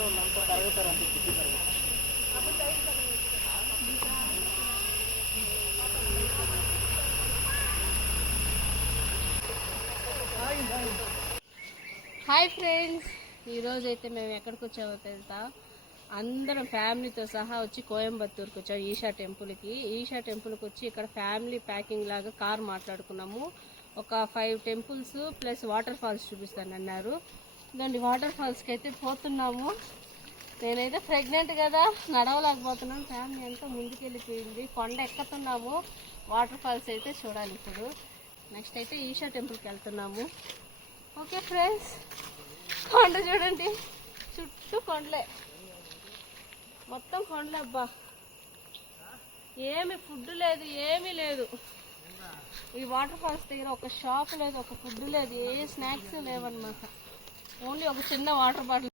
Hi friends, ఈరోజైతే మేము ఎక్కడికి వచ్చామో తెలుసా? అందరం ఫ్యామిలీతో సహా వచ్చి కోయంబత్తూరుకి వచ్చాము ఈషా టెంపుల్కి. ఈషా టెంపుల్కి వచ్చి ఇక్కడ ఫ్యామిలీ ప్యాకింగ్ లాగా కార్ మాట్లాడుకున్నాము. ఒక 5 టెంపుల్స్ ప్లస్ వాటర్ ఫాల్స్ చూపిస్తానన్నారు. ఇదండి వాటర్ ఫాల్స్కి అయితే పోతున్నాము. నేనైతే ప్రెగ్నెంట్ కదా, నడవలేకపోతున్నాను. ఫ్యామిలీ అంతా ముందుకెళ్ళిపోయింది. కొండ ఎక్కుతున్నాము. వాటర్ ఫాల్స్ అయితే చూడాలి ఇప్పుడు. నెక్స్ట్ అయితే ఈషా టెంపుల్కి వెళ్తున్నాము. ఓకే ఫ్రెండ్స్, కొండ చూడండి, చుట్టూ కొండలే, మొత్తం కొండలే. అబ్బా, ఏమి ఫుడ్ లేదు, ఏమీ లేదు. ఈ వాటర్ ఫాల్స్ దగ్గర ఒక షాప్ లేదు, ఒక ఫుడ్ లేదు, ఏ స్నాక్స్ లేవన్నమాట. ఓన్లీ ఒక చిన్న వాటర్ బాటిల్.